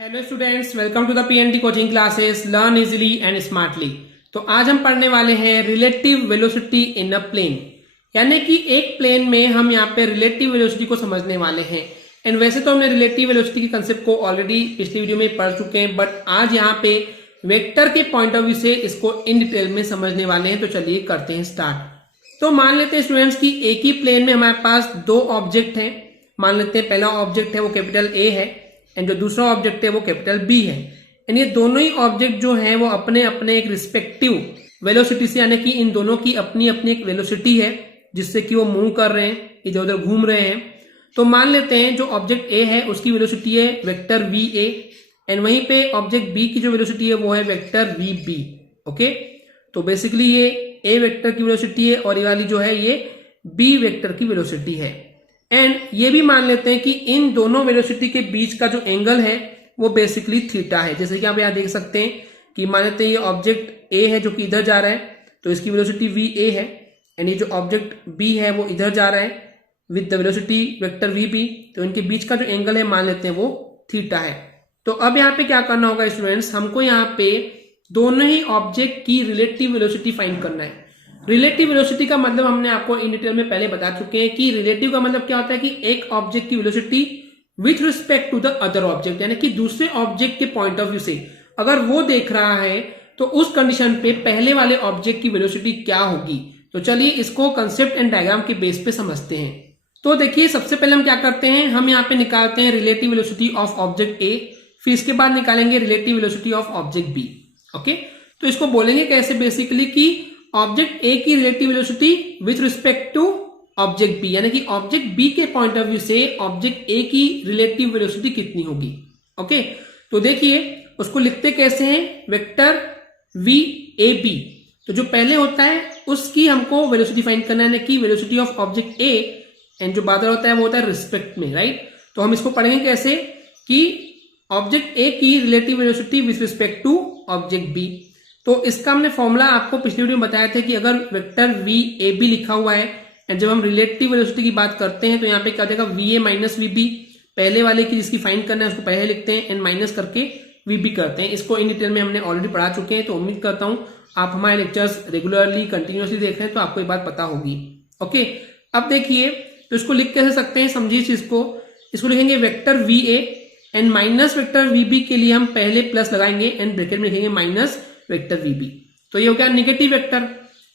Hello students, welcome to the PNT coaching classes learn easily and smartly. तो आज हम पढ़ने वाले हैं relative velocity in a plane, यानी कि एक प्लेन में हम यहाँ पे रिलेटिव वेलोसिटी को समझने वाले हैं। एंड वैसे तो हमने रिलेटिव वेलोसिटी के कंसेप्ट को ऑलरेडी पिछली वीडियो में पढ़ चुके हैं, बट आज यहाँ पे वेक्टर के पॉइंट ऑफ व्यू से इसको इन डिटेल में समझने वाले हैं। तो चलिए करते हैं स्टार्ट। तो मान लेते हैं स्टूडेंट्स की एक ही प्लेन में हमारे पास दो ऑब्जेक्ट हैं। मान लेते हैं पहला ऑब्जेक्ट है वो कैपिटल ए है एंड जो दूसरा ऑब्जेक्ट है वो कैपिटल बी है। एंड ये दोनों ही ऑब्जेक्ट जो हैं वो अपने अपने एक रिस्पेक्टिव वेलोसिटी से, यानी कि इन दोनों की अपनी अपनी एक वेलोसिटी है जिससे कि वो मूव कर रहे हैं, इधर उधर घूम रहे हैं। तो मान लेते हैं जो ऑब्जेक्ट ए है उसकी वेलोसिटी है वेक्टर वी ए एंड वहीं पे ऑब्जेक्ट बी की जो वेलोसिटी है वो है वेक्टर वी बी। ओके, तो बेसिकली ये ए वेक्टर की वेलोसिटी है और ये वाली जो है ये बी वेक्टर की वेलोसिटी है। एंड ये भी मान लेते हैं कि इन दोनों वेलोसिटी के बीच का जो एंगल है वो बेसिकली थीटा है। जैसे कि आप यहाँ देख सकते हैं कि मान लेते हैं ये ऑब्जेक्ट ए है जो कि इधर जा रहा है तो इसकी वेलोसिटी वी ए है एंड ये जो ऑब्जेक्ट बी है वो इधर जा रहा है with the velocity vector V B, तो इनके बीच का जो एंगल है मान लेते हैं वो थीटा है। तो अब यहाँ पे क्या करना होगा स्टूडेंट्स, हमको यहाँ पे दोनों ही ऑब्जेक्ट की रिलेटिव वेलोसिटी फाइंड करना है। रिलेटिव वेलोसिटी का मतलब हमने आपको इन डिटेल में पहले बता चुके हैं कि रिलेटिव का मतलब क्या होता है कि एक ऑब्जेक्ट की velocity with respect to the other object, यानी कि दूसरे ऑब्जेक्ट के पॉइंट ऑफ व्यू से अगर वो देख रहा है तो उस कंडीशन पे पहले वाले ऑब्जेक्ट की वेलोसिटी क्या होगी। तो चलिए इसको कंसेप्ट एंड डायग्राम के बेस पे समझते हैं। तो देखिए सबसे पहले हम क्या करते हैं, हम यहाँ पे निकालते हैं relative velocity of object A, फिर इसके बाद निकालेंगे relative velocity of object B. Okay, तो इसको बोलेंगे कैसे, बेसिकली कि ऑब्जेक्ट ए की relative velocity with respect to object B, यानी कि ऑब्जेक्ट बी के पॉइंट ऑफ व्यू से ऑब्जेक्ट ए की रिलेटिव वेलोसिटी कितनी होगी। ओके, तो देखिए उसको लिखते कैसे हैं, वेक्टर वी ए बी। तो जो पहले होता है उसकी हमको वेलोसिटी फाइंड करना है, यानी कि velocity of object A, and जो बाद होता है वो होता है रिस्पेक्ट में, राइट। तो हम इसको पढ़ेंगे कैसे कि ऑब्जेक्ट ए की relative velocity with respect to object B. तो इसका हमने फॉर्मूला आपको पिछली वीडियो में बताया था कि अगर वेक्टर वी ए बी लिखा हुआ है एंड जब हम रिलेटिव वेलोसिटी की बात करते हैं तो यहाँ पे क्या हो जाएगा V A minus V B, पहले वाले की जिसकी फाइंड करना है उसको पहले लिखते हैं एंड माइनस करके वी बी करते हैं। इसको इन डिटेल में हमने ऑलरेडी पढ़ा चुके हैं, तो उम्मीद करता हूं आप हमारे लेक्चर्स रेगुलरली कंटिन्यूसली देख रहे हैं तो आपको ये बात पता होगी। ओके, अब देखिए तो इसको लिख कैसे सकते हैं, समझिए इस चीज को। इसको लिखेंगे vector V A and minus vector V B के लिए हम पहले प्लस लगाएंगे एंड ब्रैकेट में लिखेंगे माइनस वेक्टर वी बी। तो ये हो गया नेगेटिव वेक्टर,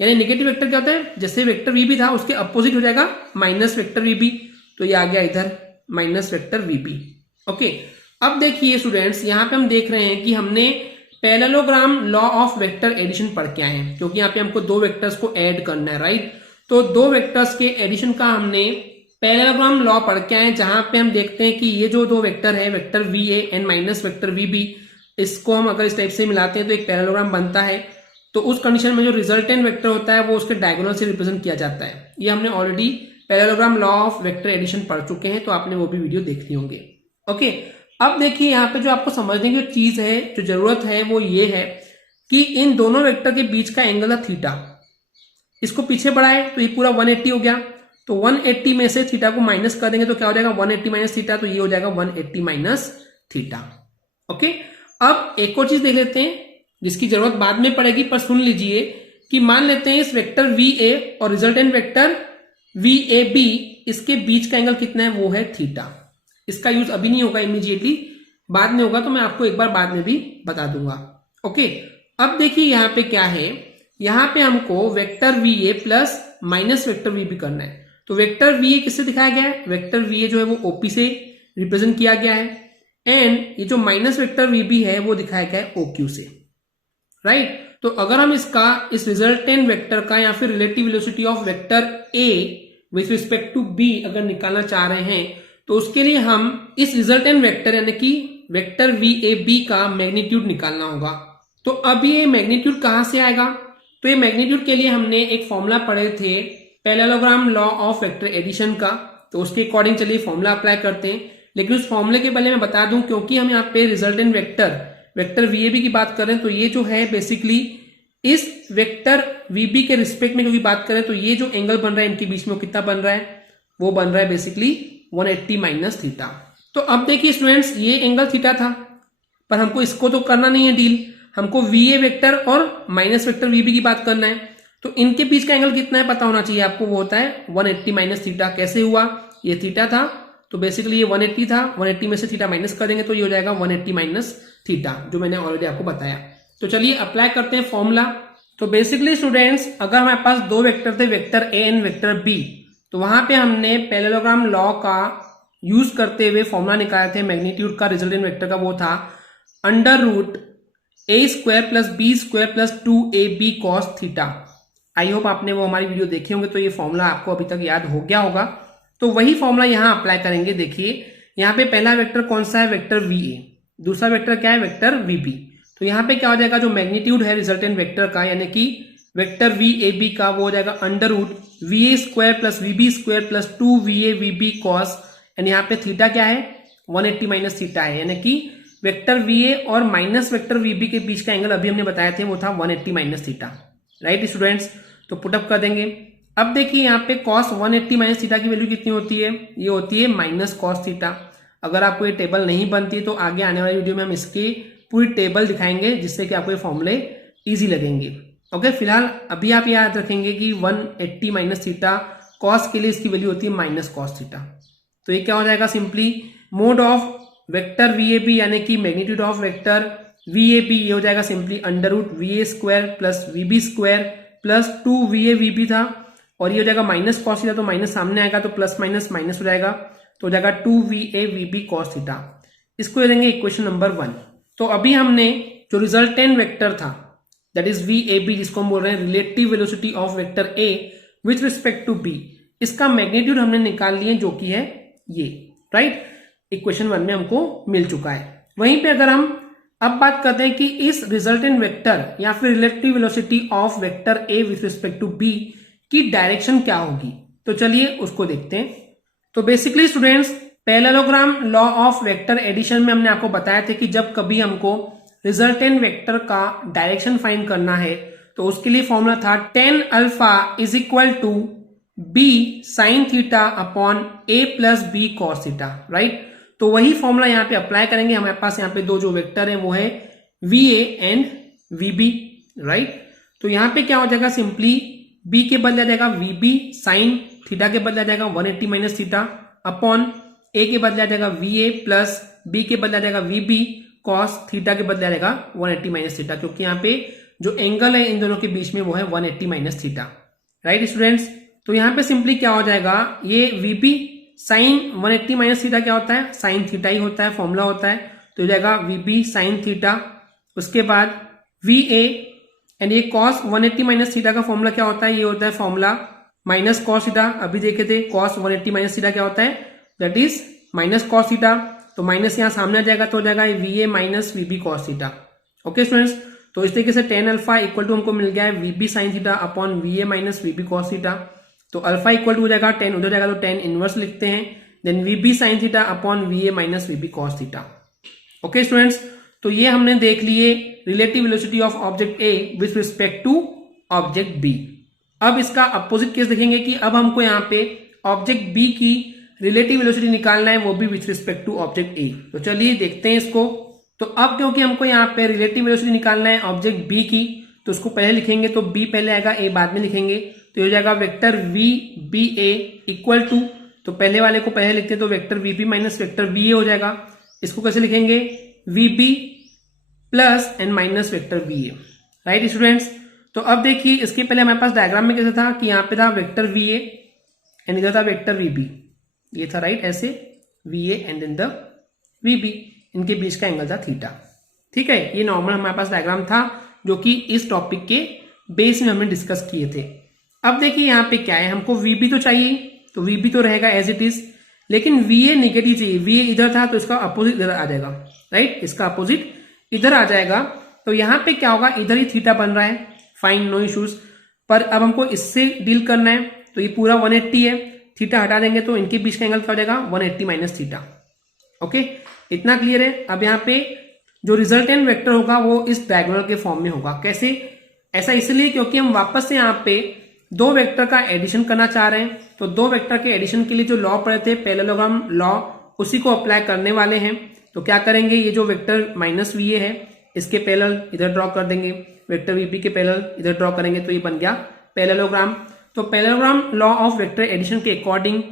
यानी नेगेटिव वेक्टर क्या होता है, जैसे वेक्टर वी बी था उसके अपोजिट हो जाएगा माइनस वेक्टर वी बी, तो ये आ गया इधर minus vector V B. Okay, अब देखिए स्टूडेंट्स यहाँ पे हम देख रहे हैं कि हमने parallelogram law of vector addition पढ़ के आए हैं, क्योंकि यहाँ पे हमको दो वेक्टर्स को ऐड करना है, राइट। तो दो वेक्टर्स के एडिशन का हमने पैरेललोग्राम लॉ पढ़ के आए हैं, जहां पे हम देखते हैं कि ये जो दो वेक्टर है vector V A and minus vector V B, इसको हम अगर इस टाइप से मिलाते हैं तो एक पैरेललोग्राम बनता है। तो उस कंडीशन में जो रिजल्टेंट वेक्टर होता है वो उसके डायगोनल से रिप्रेजेंट किया जाता है। ये हमने already parallelogram law of vector addition पढ़ चुके हैं, तो आपने वो भी वीडियो देख ली होंगे। ओके, अब देखिए यहाँ पे जो आपको समझने की चीज है, जो जरूरत है वो ये है कि इन दोनों वेक्टर के बीच का एंगल है थीटा। इसको पीछे बढ़ाए तो ये पूरा 180 हो गया, तो 180 में से थीटा को माइनस कर देंगे तो क्या हो जाएगा 180 माइनस थीटा, तो ये हो जाएगा 180 माइनस थीटा। ओके, अब एक और चीज देख लेते हैं जिसकी जरूरत बाद में पड़ेगी, पर सुन लीजिए कि मान लेते हैं इस वेक्टर वी ए और resultant vector V A B, इसके बीच का एंगल कितना है, वो है थीटा। इसका यूज अभी नहीं होगा, इमीडिएटली बाद में होगा, तो मैं आपको एक बार बाद में भी बता दूंगा। ओके, अब देखिए यहाँ पे क्या है, यहाँ पे हमको vector V A plus minus vector V B करना है। तो वेक्टर वी ए किससे दिखाया गया है, वेक्टर वी ए जो है वो ओपी से रिप्रेजेंट किया गया है एंड ये जो माइनस वेक्टर वी बी है वो दिखाया गया है ओक्यू से, राइट। तो अगर हम इसका इस रिजल्टेंट वेक्टर का या फिर relative velocity of vector A with respect to B अगर निकालना चाह रहे हैं तो उसके लिए हम इस रिजल्टेंट वेक्टर यानी कि वेक्टर वी ए बी का मैग्नीट्यूड निकालना होगा। तो अब ये मैग्नीट्यूड कहां से आएगा, तो ये मैग्नीट्यूड के लिए हमने एक फॉर्मूला पढ़े थे parallelogram law of vector addition का, तो उसके अकॉर्डिंग चलिए फॉर्मूला अप्लाई करते हैं। लेकिन उस फॉर्मूले के पहले मैं बता दूं, क्योंकि हम यहाँ पे resultant vector V A B की बात कर रहे हैं, तो ये जो है बेसिकली इस वेक्टर वी बी के रिस्पेक्ट में क्योंकि बात करें तो ये जो एंगल बन रहा है इनके बीच में वो कितना बन रहा है, वो बन रहा है बेसिकली 180 माइनस थीटा। तो अब देखिए स्टूडेंट्स ये एंगल थीटा था पर हमको इसको तो करना नहीं है डील, हमको वी ए वेक्टर और माइनस वेक्टर वी बी की बात करना है। तो इनके बीच का एंगल कितना है पता होना चाहिए आपको, वो होता है 180 माइनस थीटा। कैसे हुआ, ये थीटा था तो बेसिकली ये 180 था, 180 में से थीटा माइनस कर देंगे तो ये हो जाएगा 180 माइनस थीटा, जो मैंने ऑलरेडी आपको बताया। तो चलिए अप्लाई करते हैं फॉर्मूला। तो बेसिकली स्टूडेंट्स, अगर हमारे पास दो वेक्टर थे, vector A and vector B, तो वहां पे हमने पैरेललोग्राम लॉ का यूज करते हुए फॉर्मूला निकाले थे मैग्नीट्यूड का, रिजल्टेंट वेक्टर का, वो था under root A square plus B square plus 2ab cos theta. I hope आपने वो हमारी वीडियो देखे होंगे, तो ये फॉर्मूला आपको अभी तक याद हो गया होगा। तो वही फॉर्मूला यहां अप्लाई करेंगे। देखिए यहाँ पे पहला वेक्टर कौन सा है, वेक्टर वी ए, दूसरा वेक्टर क्या है, वेक्टर वी बी। तो यहाँ पे क्या हो जाएगा, जो मैग्नीट्यूड है रिजल्टेंट वेक्टर का, यानी कि वेक्टर वी ए बी का, वो हो जाएगा under root V A square plus V B square plus 2va V B cos, यानी यहाँ पे थीटा क्या है, 180 माइनस थीटा है, यानी कि वेक्टर वी ए और माइनस वेक्टर वी बी के बीच का एंगल अभी हमने बताए थे वो था 180 माइनस थीटा। राइट स्टूडेंट्स, तो पुटअप कर देंगे। अब देखिए यहाँ पे कॉस 180 माइनस थीटा की वैल्यू कितनी होती है, ये होती है माइनस कॉस थीटा। अगर आपको ये टेबल नहीं बनती तो आगे आने वाली वीडियो में हम इसकी पूरी टेबल दिखाएंगे, जिससे कि आपको ये फॉर्मूले इजी लगेंगे। ओके, फिलहाल अभी आप याद रखेंगे कि 180 माइनस थीटा कॉस के लिए इसकी वैल्यू होती है माइनस कॉस थीटा। तो ये क्या हो जाएगा, simply mod of vector V A B, यानी कि magnitude of vector V A B, ये हो जाएगा simply under root V A square plus V B square plus 2va V B था, और ये हो जाएगा माइनस कॉस थीटा, तो माइनस सामने आएगा तो प्लस माइनस माइनस हो जाएगा, तो हो जाएगा 2va V B cos theta. इसको देंगे इक्वेशन नंबर 1। तो अभी हमने जो रिजल्टेंट वेक्टर था that is V A B, जिसको हम बोल रहे हैं relative velocity of vector A with respect to B, इसका मैग्नीट्यूड हमने निकाल लिए जो कि है ये, राइट, इक्वेशन 1 में हमको मिल चुका है। वहीं पे अगर हम अब बात करते हैं कि इस रिजल्टेंट वेक्टर या फिर relative velocity of vector A with respect to B की डायरेक्शन क्या होगी, तो चलिए उसको देखते हैं। तो basically students, parallelogram law of vector addition में हमने आपको बताया था कि जब कभी हमको रिजल्टेंट वेक्टर का डायरेक्शन फाइंड करना है तो उसके लिए फॉर्मूला था tan alpha is equal to B sine theta upon A plus B cos theta, right. तो वही फॉर्मूला यहाँ पे अप्लाई करेंगे। हमारे पास यहाँ पे दो जो वेक्टर है वो है V A and V B, right. तो यहाँ पे क्या हो जाएगा, सिंपली बी के बदले आ जाएगा वी बी साइन थीटा के बदले आ जाएगा 180 माइनस थीटा अपॉन ए के बदले आ जाएगा वी ए प्लस बी के बदले आ जाएगा वी बी कॉस थीटा के बदले आ जाएगा 180 माइनस थीटा, क्योंकि यहाँ पे जो एंगल है इन दोनों के बीच में वो है 180 माइनस थीटा, राइट स्टूडेंट्स। तो यहाँ पे सिंपली क्या हो जाएगा, ये V B sine 180 minus theta क्या होता है, साइन थीटा ही होता है, फॉर्मूला होता है, तो हो जाएगा वी बी साइन थीटा, उसके बाद वी ए एंड ये कॉस 180 माइनस थीटा का फॉर्मूला क्या होता है, ये होता है फॉर्मूला माइनस कॉस थीटा। अभी देखे थे कॉस 180 माइनस थीटा क्या होता है, that is minus cos theta, तो माइनस यहाँ सामने आ जाएगा तो हो जाएगा V A minus V B cos theta. Okay students, तो इस तरीके से tan अल्फा इक्वल टू हमको मिल गया है V B sine theta upon V A minus V B cos theta. तो अल्फा इक्वल टू हो जाएगा tan, उधर जाएगा तो tan इनवर्स लिखते हैं, then V B sine theta upon V A minus V B cos theta. Okay students, तो ये हमने देख लिए relative velocity of object A with respect to object B. अब इसका अपोजिट केस देखेंगे कि अब हमको यहाँ पे ऑब्जेक्ट बी की रिलेटिव वेलोसिटी निकालना है, वो भी with respect to object A. तो चलिए देखते हैं इसको। तो अब क्योंकि हमको यहाँ पे रिलेटिव वेलोसिटी निकालना है ऑब्जेक्ट बी की, तो उसको पहले लिखेंगे, तो बी पहले आएगा, ए बाद में लिखेंगे, तो ये हो जाएगा vector V B A equal to, तो पहले वाले को पहले लिखते हैं तो vector V B minus vector V A हो जाएगा। इसको कैसे लिखेंगे, V B plus and minus vector V A, right students. तो अब देखिए इसके पहले हमारे पास डायग्राम में कैसे था कि यहाँ पे था वेक्टर वी ए एंड इधर था वेक्टर वी बी, ये था राइट, ऐसे V A and in the V B, इनके बीच का एंगल था थीटा। ठीक है, ये नॉर्मल हमारे पास डायग्राम था जो कि इस टॉपिक के बेस में हमने डिस्कस किए थे। अब देखिए यहाँ पे क्या है, हमको वी बी तो चाहिए, तो वी बी तो रहेगा एज इट इज, लेकिन वी ए निगेटिव चाहिए। वी ए इधर था तो इसका अपोजिट इधर आ जाएगा, राइट, इसका अपोजिट इधर आ जाएगा। तो यहाँ पे क्या होगा, इधर ही थीटा बन रहा है, फाइन, नो इश्यूज। पर अब हमको इससे डील करना है, तो ये पूरा 180 है, थीटा हटा देंगे तो इनके बीच का एंगल क्या हो जाएगा, 180 माइनस थीटा। ओके, इतना क्लियर है। अब यहाँ पे जो रिजल्टेंट वेक्टर होगा वो इस डायगोनल के फॉर्म में होगा। कैसे, ऐसा इसलिए क्योंकि हम वापस से यहाँ पे दो वेक्टर का एडिशन करना चाह रहे हैं। तो दो वेक्टर के एडिशन के लिए जो लॉ पढ़े थे पैरेललोग्राम लॉ, उसी को अप्लाई करने वाले हैं। तो क्या करेंगे, ये जो वेक्टर माइनस वी ए है इसके पैरेलल इधर ड्रॉ कर देंगे, वेक्टर वीबी के पैरेलल इधर ड्रॉ करेंगे, तो ये बन गया पैरेललोग्राम। तो parallelogram law of vector addition के अकॉर्डिंग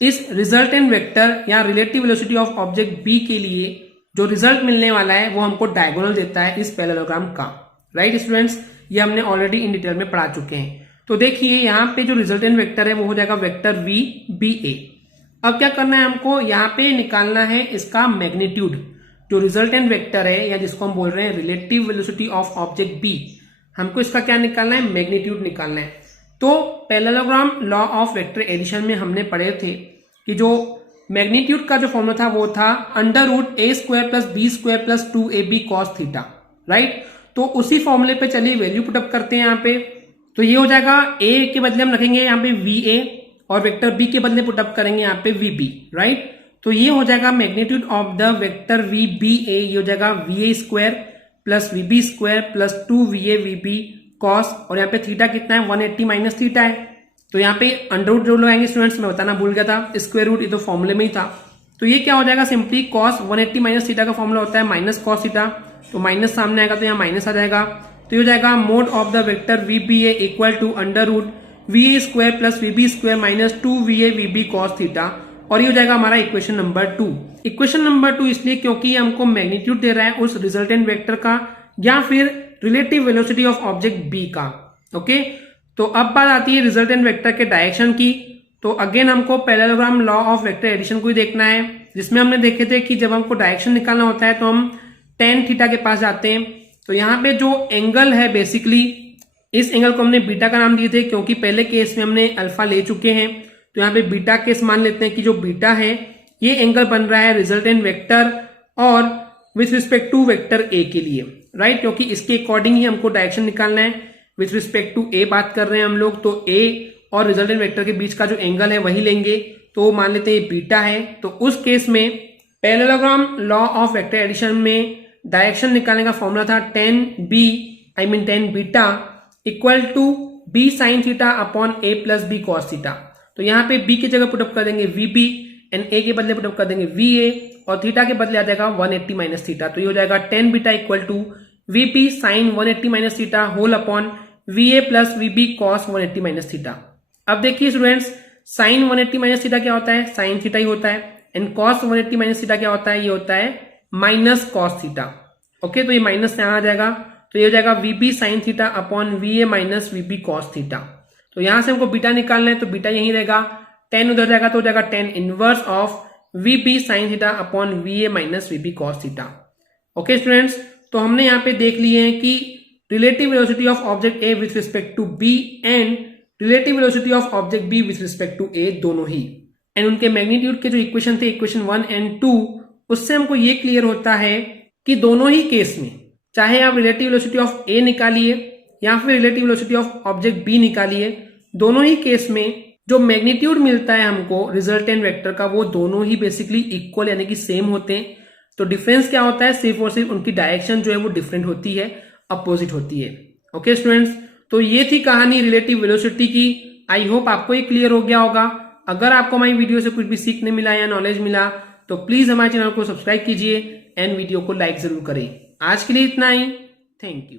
इस रिजल्टेंट वेक्टर या relative velocity of object B के लिए जो रिजल्ट मिलने वाला है वो हमको डायगोनल देता है इस पैरेललोग्राम का। राइट स्टूडेंट्स, ये हमने ऑलरेडी इन डिटेल में पढ़ा चुके हैं। तो देखिए यहाँ पे जो रिजल्टेंट वेक्टर है वो हो जाएगा वेक्टर वी बी ए। अब क्या करना है हमको, यहाँ पे निकालना है इसका मैग्नीट्यूड। जो रिजल्टेंट वेक्टर है या जिसको हम बोल रहे हैं relative velocity of object B, हमको इसका क्या निकालना है, मैग्नीट्यूड निकालना है। तो parallelogram law of vector addition में हमने पढ़े थे कि जो मैग्नीट्यूड का जो फॉर्मूला था वो था under root A square plus B square plus 2ab cos theta. Right, तो उसी फॉर्मूले पे चलिए वैल्यू पुटअप करते हैं यहाँ पे। तो ये हो जाएगा ए के बदले हम रखेंगे यहाँ पे वी ए और वेक्टर बी के बदले पुटअप करेंगे यहाँ पे वी बी। राइट, तो ये हो जाएगा magnitude of the vector V B A, ये हो जाएगा V A square plus V B square plus 2va V B cos, और यहाँ पे थीटा कितना है 180 माइनस थीटा है। तो यहाँ पे अंडर रूट जो लगाएंगे स्टूडेंट्स, मैं बताना भूल गया था, स्क्वायर रूट ये तो फॉर्मूले में ही था। तो ये क्या हो जाएगा, सिंपली कॉस 180 माइनस थीटा का फॉर्मूला होता है माइनस कॉस थीटा, तो माइनस सामने आएगा तो यहाँ माइनस आ जाएगा। तो ये हो जाएगा mod of the vector V B A equal to under root V A square plus V B square minus 2va V B cos theta, और ये हो जाएगा हमारा इक्वेशन नंबर 2। इक्वेशन नंबर 2 इसलिए क्योंकि ये हमको मैग्नीट्यूड दे रहा है उस रिजल्टेंट वेक्टर का या फिर relative velocity of object B का। ओके, तो अब बात आती है रिजल्टेंट वेक्टर के डायरेक्शन की। तो अगेन हमको parallelogram law of vector addition को ही देखना है, जिसमें हमने देखे थे कि जब हमको डायरेक्शन निकालना होता है तो हम tan थीटा के पास जाते हैं। तो यहाँ पे जो एंगल है बेसिकली इस एंगल को हमने बीटा का नाम दिए थे, क्योंकि पहले केस में हमने अल्फा ले चुके हैं। तो यहाँ पे बीटा केस मान लेते हैं कि जो बीटा है ये एंगल बन रहा है रिजल्टेंट वेक्टर और with respect to vector A के लिए। राइट, क्योंकि इसके अकॉर्डिंग ही हमको डायरेक्शन निकालना है। विथ रिस्पेक्ट टू ए बात कर रहे हैं हम लोग, तो ए और रिजल्टेंट वेक्टर के बीच का जो एंगल है वही लेंगे। तो मान लेते हैं बीटा है, तो उस केस में parallelogram law of vector addition में डायरेक्शन निकालने का फॉर्मूला था tan beta equal to b sine theta upon a plus B cos theta. तो यहाँ पे b की जगह पुटअप कर देंगे vb एंड a के बदले पुटअप कर देंगे va और थीटा के बदले आ जाएगा 180 माइनस थीटा। तो ये हो जाएगा tan beta equal to vp sine 180 minus theta whole upon va plus vb cos 180 minus theta. अब देखिए स्टूडेंट्स, साइन 180 माइनस थीटा क्या होता है, साइन थीटा ही होता है, एंड कॉस 180 माइनस थीटा क्या होता है, ये होता है माइनस कॉस थीटा। ओके, तो ये माइनस यहां आ जाएगा, तो ये हो जाएगा vb sine theta upon va minus vb cos theta. तो यहां से हमको बीटा निकालना है, तो बीटा यहीं रहेगा, tan उधर जाएगा तो हो जाएगा tan inverse of vb sine theta upon va minus vb cos theta. Okay students, तो हमने यहाँ पे देख लिए हैं कि relative velocity of object A with respect to B and relative velocity of object B with respect to A दोनों ही, एंड उनके मैग्नीट्यूड के जो इक्वेशन थे इक्वेशन 1 एंड 2, उससे हमको ये क्लियर होता है कि दोनों ही केस में चाहे आप रिलेटिव वेलोसिटी ऑफ ए निकालिए या फिर relative velocity of object B निकालिए, दोनों ही केस में जो मैग्नीट्यूड मिलता है हमको रिजल्टेंट वेक्टर का वो दोनों ही बेसिकली इक्वल यानी कि सेम होते हैं। तो डिफरेंस क्या होता है, सिर्फ और सिर्फ उनकी डायरेक्शन जो है वो डिफरेंट होती है, अपोजिट होती है। ओके स्टूडेंट्स, तो ये थी कहानी रिलेटिव वेलोसिटी की। आई होप आपको ये क्लियर हो गया होगा। अगर आपको हमारी वीडियो से कुछ भी सीखने मिला या नॉलेज मिला तो प्लीज हमारे चैनल को सब्सक्राइब कीजिए एंड वीडियो को लाइक जरूर करें। आज के लिए इतना ही, थैंक यू।